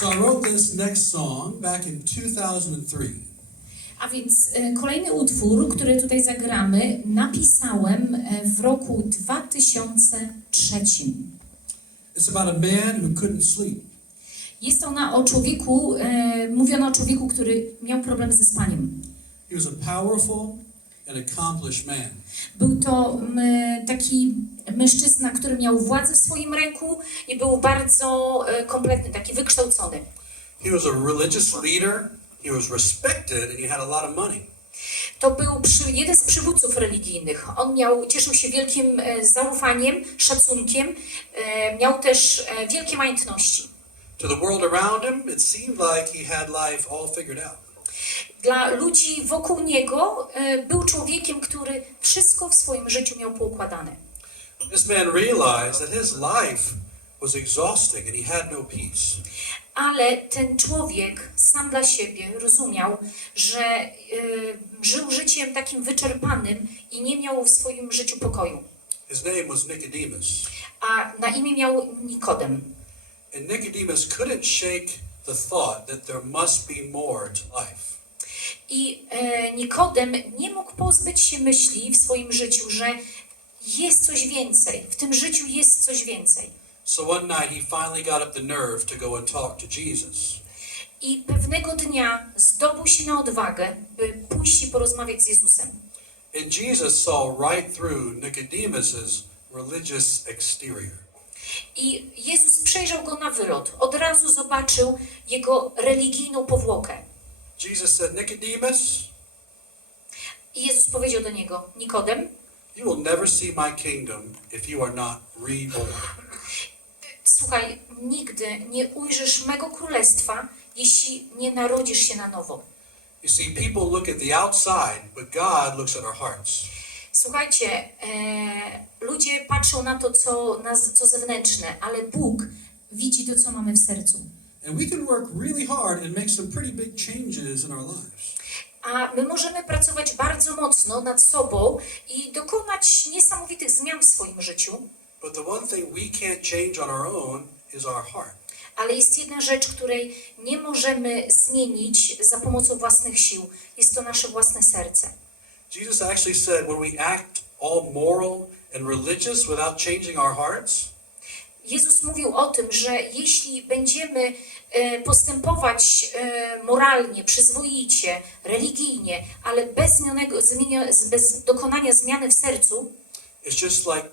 So I wrote this next song back in 2003. A więc e, kolejny utwór, który tutaj zagramy, napisałem e, w roku 2003. It's about a man who couldn't sleep. Jest ona o człowieku, e, mówiono o człowieku, który miał problem ze spaniem. He was a powerful and accomplished man. Był to m, taki mężczyzna, który miał władzę w swoim ręku i był bardzo e, kompletny, taki wykształcony. He was a religious leader. He was respected and he had a lot of money. To był przy, jeden z przywódców religijnych. On miał, cieszył się wielkim e, zaufaniem, szacunkiem, e, miał też wielkie majątności. To the world around him, it seemed like he had life all figured out. Dla ludzi wokół niego e, był człowiekiem, który wszystko w swoim życiu miał poukładane. This man realized that his life was exhausting and he had no peace. Ale ten człowiek sam dla siebie rozumiał, że e, żył życiem takim wyczerpanym i nie miał w swoim życiu pokoju. His name was Nicodemus. A na imię miał Nikodem. And Nicodemus couldn't shake the thought that there must be more to life. I e, Nikodem nie mógł pozbyć się myśli w swoim życiu, że jest coś więcej, w tym życiu jest coś więcej. So one night he finally got up the nerve to go and talk to Jesus. I pewnego dnia zdobył się na odwagę, by pójść i porozmawiać z Jezusem. And Jesus saw right through Nicodemus's religious exterior. I Jezus przejrzał go na wylot. Od razu zobaczył jego religijną powłokę. Jesus said, Nicodemus, I Jezus powiedział do niego: Nikodem, you will never see my kingdom if you are not reborn. słuchaj, nigdy nie ujrzysz mego królestwa, jeśli nie narodzisz się na nowo. You see, people look at the outside, but God looks at our hearts. Słuchajcie, e, ludzie patrzą na to, co, na, co zewnętrzne, ale Bóg widzi to, co mamy w sercu. And we can work really hard and make some pretty big changes in our lives. A my możemy pracować bardzo mocno nad sobą i dokonać niesamowitych zmian w swoim życiu, But the one thing we can't change on our own is our heart. ale jest jedna rzecz, której nie możemy zmienić za pomocą własnych sił. Jest to nasze własne serce. Jesus actually said, when we act all moral and religious without changing our hearts, Jezus mówił o tym, że jeśli będziemy e, postępować e, moralnie, przyzwoicie, religijnie, ale bez, zmienia, bez dokonania zmiany w sercu, like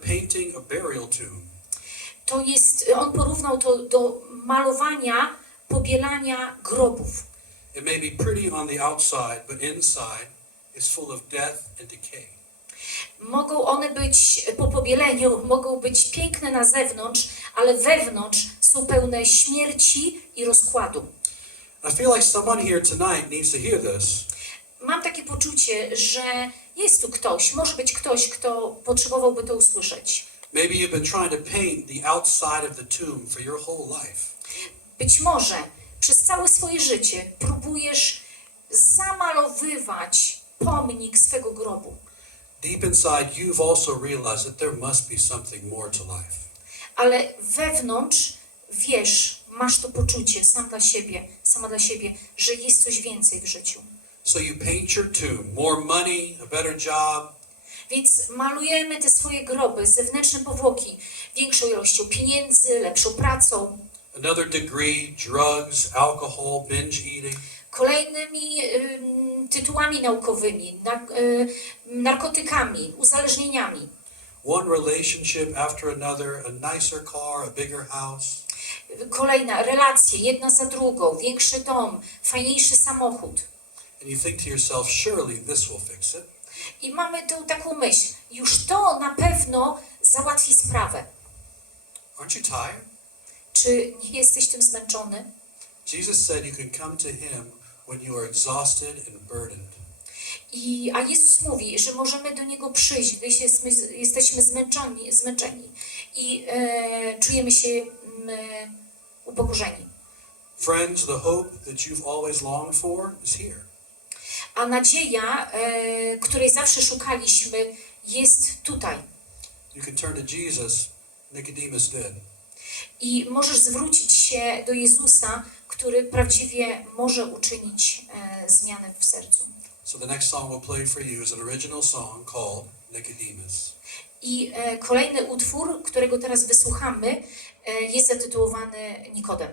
to jest, on porównał to do malowania, pobielania grobów. It may be pretty on the outside, but inside is full of death and decay. Mogą one być po pobieleniu, mogą być piękne na zewnątrz, ale wewnątrz są pełne śmierci i rozkładu. I feel like someone here tonight needs to hear this. Mam takie poczucie, że jest tu ktoś, może być ktoś, kto potrzebowałby to usłyszeć. Maybe you've been trying to paint the outside of the tomb for your whole life. Być może przez całe swoje życie próbujesz zamalowywać pomnik swego grobu, Deep inside, you've also realized that there must be something more to life. ale wewnątrz wiesz, masz to poczucie sam dla siebie, sama dla siebie, że jest coś więcej w życiu. So you paint your tomb more money, a better job, Więc malujemy te swoje groby, zewnętrzne powłoki, większą ilością pieniędzy, lepszą pracą, another degree, drugs, alcohol, binge eating. Kolejnymi ym, tytułami naukowymi, na, narkotykami, uzależnieniami. One relationship after another, a nicer car, a bigger house. Kolejna, relacje, jedna za drugą, większy dom, fajniejszy samochód. And you think to yourself, surely this will fix it. I mamy tą taką myśl, już to na pewno załatwi sprawę. Aren't you tired? Czy nie jesteś tym zmęczony? Jesus said you can come to him when you are exhausted and burdened. I, a Jezus mówi, że możemy do Niego przyjść, gdy się, jesteśmy, zmęczeni, zmęczeni i e, czujemy się mm, upokorzeni. Friends, the hope that you've always longed for is here. A nadzieja, e, której zawsze szukaliśmy, jest tutaj. You can turn to Jesus, Nicodemus did. I możesz zwrócić się do Jezusa, który prawdziwie może uczynić e, zmianę w sercu. So the next song we'll play for you is an original song called Nicodemus. I e, kolejny utwór, którego teraz wysłuchamy, e, jest zatytułowany Nikodem.